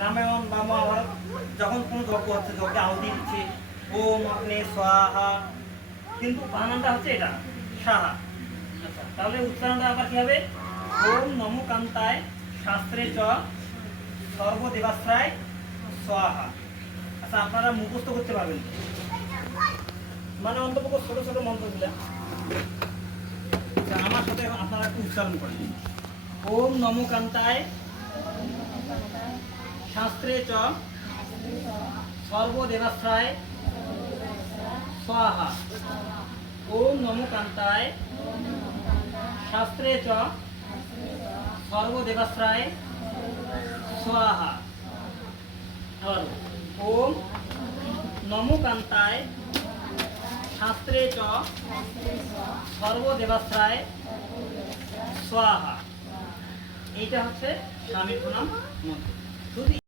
রামায়ণ মহাভারত যখন কোনো যজ্ঞ হচ্ছে যজ্ঞে দিচ্ছে ওম স্বাহা। কিন্তু হচ্ছে এটা সাহা। আচ্ছা তাহলে উচ্চারণটা কি হবে? ওম কান্তায় শাস্ত্রে আচ্ছা আপনারা মুখস্থ করতে পারবেন। মানে অন্তপক্ষ ছোট ছোট মন্ত্রগুলো আচ্ছা, আমার সাথে আপনারা একটু উচ্চারণ করেন। ওম নমো কান্তায় শাস্ত্রে চ। সর্বদেবাশ্রয়। স্বাহা। ওম নমো কান্তায়। শাস্ত্রে চ। সর্বদেবাশ্রয়। স্বাহা। ওম নমো কান্তায়। শাস্ত্রে চ। সর্বদেবাশ্রয়। স্বাহা। এইটা হচ্ছে স্বামী প্রণাম মন্ত্র।